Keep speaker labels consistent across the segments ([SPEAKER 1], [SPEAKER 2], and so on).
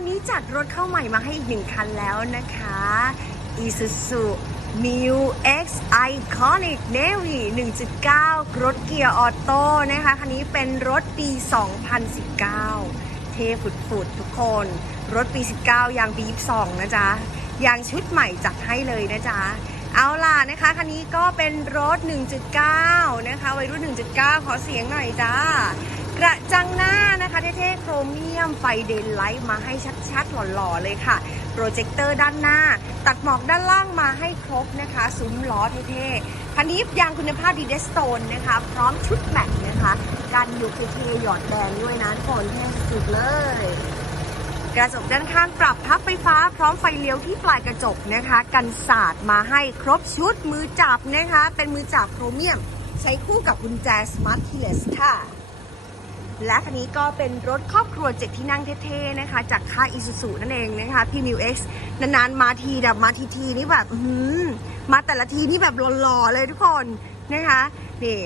[SPEAKER 1] ันนี้จัดรถเข้าใหม่มาให้อีกหนึ่งคันแล้วนะคะ Isuzu Mu X Iconic Navy 1.9 รถเกียร์ออโต้นะคะ คันนี้เป็นรถปี 2019 เทฝุดๆทุกคน รถปี 19 ยางปี 22 นะจ๊ะ ยางชุดใหม่จัดให้เลยนะจ๊ะเอาล่ะนะคะ คันนี้ก็เป็นรถ 1.9 นะคะ วัยรุ่น 1.9 ขอเสียงหน่อยจ้า กระจังหน้านะคะเท่ๆโครเมียมไฟเดนไลท์มาให้ชัดๆ หล่อๆ เลยค่ะ โปรเจคเตอร์ด้านหน้า ตัดหมอกด้านล่างมาให้ครบนะคะ ซุ้มล้อเท่ๆคันนี้ยางคุณภาพดีเดสโตนนะคะ พร้อมชุดแม็กนะคะการอยู่เคเคหยอดแดงด้วยนะทุกคนเท่สุดเลยกระจกด้านข้างปรับพับไฟฟ้าพร้อมไฟเลี้ยวที่ปลายกระจกนะคะ กันสาดมาให้ครบชุดมือจับนะคะ เป็นมือจับโครเมียม ใช้คู่กับกุญแจ Smart Keyless ค่ะ และคันนี้ก็เป็นรถครอบครัวเจ็ดที่นั่งเท่ๆนะคะ จากค่าย Isuzu นั่นเองนะคะพี่มิว X นานๆมาทีแบบมาทีทีนี่แบบมาแต่ละทีนี่แบบหล่อๆเลยทุกคนนะคะนี่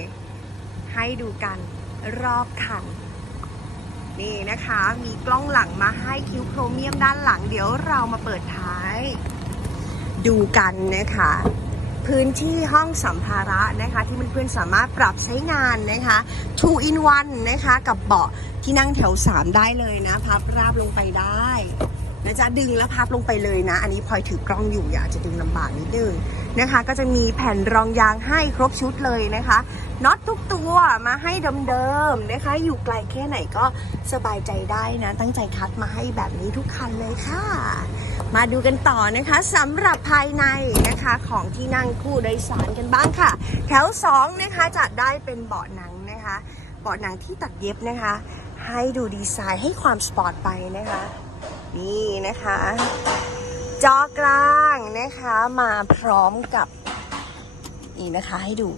[SPEAKER 1] ให้ดูกันรอบคันนี่นะคะ มีกล้องหลังมาให้คิ้วโครเมียมด้านหลัง เดี๋ยวเรามาเปิดท้าย ดูกันนะคะ พื้นที่ห้องสัมภาระนะคะ ที่เพื่อนๆสามารถปรับใช้งานนะคะ two in one นะคะ กับเบาะที่นั่งแถว 3 ได้เลยนะ พับราบลงไปได้นะจ๊ะดึงแล้วพับลงไปเลยนะ อันนี้พลอยถือกล้องอยู่อยากจะดึงลำบากนิดนึงนะคะ ก็จะมีแผ่นรองยางให้ครบชุดเลยนะคะน็อตทุกตัวมาให้เดิมๆนะคะ อยู่ไกลแค่ไหนก็สบายใจได้นะ ตั้งใจคัดมาให้แบบนี้ทุกคันเลยค่ะ มาดูกันต่อนะคะสำหรับภายในนะคะของที่นั่งคู่โดยสารกันบ้างค่ะ แถว2นะคะจะได้เป็นเบาะหนังนะคะเบาะหนังที่ตัดเย็บนะคะ ให้ดูดีไซน์ให้ความสปอร์ตไปนะคะนี่นะคะ จอกลางนะคะมาพร้อมกับนี่นะคะให้ดู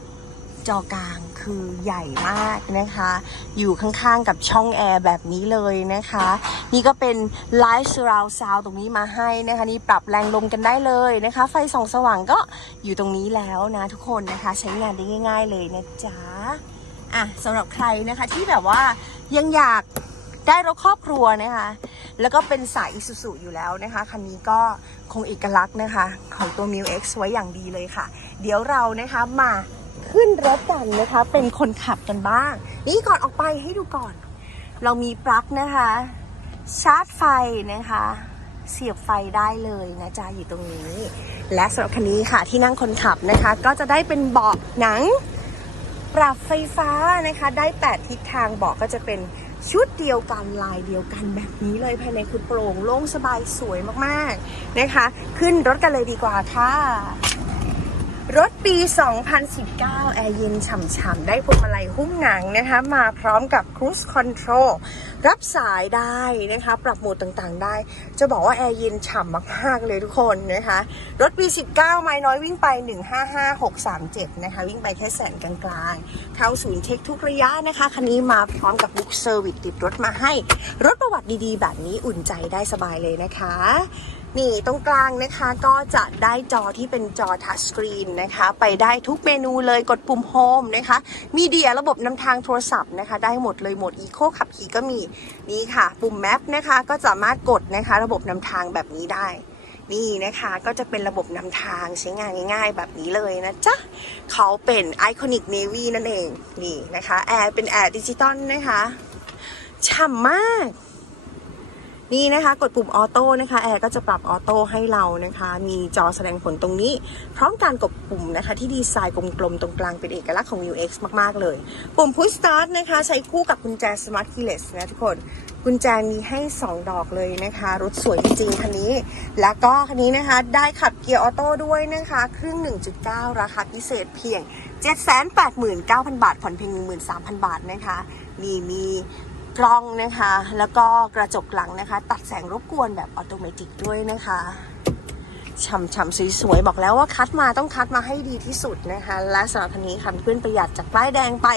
[SPEAKER 1] จอกลาง คือใหญ่มากนะคะ อยู่ข้างๆกับช่องแอร์แบบนี้เลยนะคะ นี่ก็เป็น Light Surround Sound ตรงนี้มาให้นะคะ นี่ปรับแรงลมกันได้เลยนะคะ ไฟส่องสว่างก็อยู่ตรงนี้แล้วนะทุกคนนะคะใช้งานได้ง่าย ๆเลยนะจ๊ะอะสำหรับใครนะคะที่แบบว่ายังอยากได้รถครอบครัวนะคะ แล้วก็เป็นสายอิ u z u อยู่แล้วนะคะ คันนี้ก็คงเอกลักษณ์นะคะ ของตัว m i X ไว้อย่างดีเลยค่ะ เดี๋ยวเรานะคะมา ขึ้นรถกันนะคะ เป็นคนขับกันบ้าง นี่ก่อนออกไปให้ดูก่อน เรามีปลั๊กนะคะ ชาร์จไฟนะคะ เสียบไฟได้เลยนะจ๊ะอยู่ตรงนี้ และสำหรับคันนี้ค่ะที่นั่งคนขับนะคะ ก็จะได้เป็นเบาะหนัง ปรับไฟฟ้านะคะ ได้8ทิศทางเบาะก็จะเป็นชุดเดียวกันลายเดียวกันแบบนี้เลยภายในคือโปร่งโล่งสบายสวยมากๆนะคะ ขึ้นรถกันเลยดีกว่าค่ะ รถปี 2019 แอร์เย็นฉ่ำๆ ได้พวงมาลัยหุ้มหนังนะคะ มาพร้อมกับ Cruise Control รับสายได้นะคะ ปรับโหมดต่างๆได้ จะบอกว่าแอร์เย็นฉ่ำมากๆเลยทุกคนนะคะ รถปี 19 ไม้น้อยวิ่งไป 155637 นะคะ วิ่งไปแค่แสนกลางๆ เข้าศูนย์เช็คทุกระยะนะคะ คันนี้มาพร้อมกับบุ๊กเซอร์วิสติดรถมาให้ รถประวัติดีๆ แบบนี้อุ่นใจได้สบายเลยนะคะ นี่ตรงกลางนะคะก็จะได้จอที่เป็นจอทัชสกรีนนะคะ ไปได้ทุกเมนูเลยกดปุ่มโฮมนะคะมีเดียระบบนำทางโทรศัพท์นะคะ ได้หมดเลยหมดอีโคขับขี่ก็มีนี่ค่ะ ปุ่มแมปนะคะก็สามารถกดนะคะ ระบบนำทางแบบนี้ได้นี่นะคะก็จะเป็นระบบนำทางใช้งานง่ายๆ แบบนี้เลยนะจ๊ะเขาเป็น Iconic Navy นั่นเอง นี่นะคะ แอร์เป็นแอร์ดิจิตอลนะคะ ฉ่ำมาก นี่นะคะ กดปุ่มออโต้นะคะแอร์ก็จะปรับออโต้ให้เรานะคะ มีจอแสดงผลตรงนี้ พร้อมการกดปุ่มนะคะ ที่ดีไซน์กลมๆ ตรงกลางเป็นเอกลักษณ์ของ New X มากๆเลย ปุ่ม Push Start นะคะ ใช้คู่กับกุญแจ Smart Keyless นะทุกคนกุญแจมีให้ 2 ดอกเลยนะคะ รถสวยจริงๆคันนี้ แล้วก็คันนี้นะคะ ได้ขับเกียร์ออโต้ด้วยนะคะ ครื่ง 1.9 ราคาพิเศษเพียง 789,000 บาท ผ่อนเพียง 13,000 บาทนะคะมีมี กล้องนะคะ แล้วก็กระจกหลังนะคะ ตัดแสงรบกวนแบบออโตเมติกด้วยนะคะฉ่ำๆสวยๆ บอกแล้วว่าคัดมาต้องคัดมาให้ดีที่สุดนะคะ และสำหรับคันนี้ค่ะเพื่อนประหยัดจากป้ายแดงไป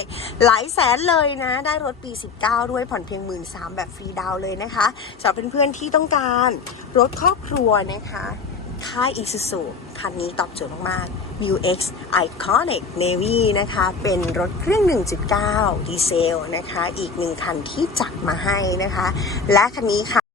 [SPEAKER 1] หลายแสนเลยนะ ได้รถปี 19 ด้วยผ่อนเพียง1 3ื่นแบบฟรีดาวเลยนะคะสำหรับเพื่อนๆที่ต้องการรถครอบครัวนะคะ ค่ายอิซูซุคันนี้ตอบโจทย์มากๆ Mu X Iconic Navy นะคะ เป็นรถเครื่อง 1.9 ดีเซลนะคะ อีกหนึ่งคันที่จัดมาให้นะคะ และคันนี้ค่ะ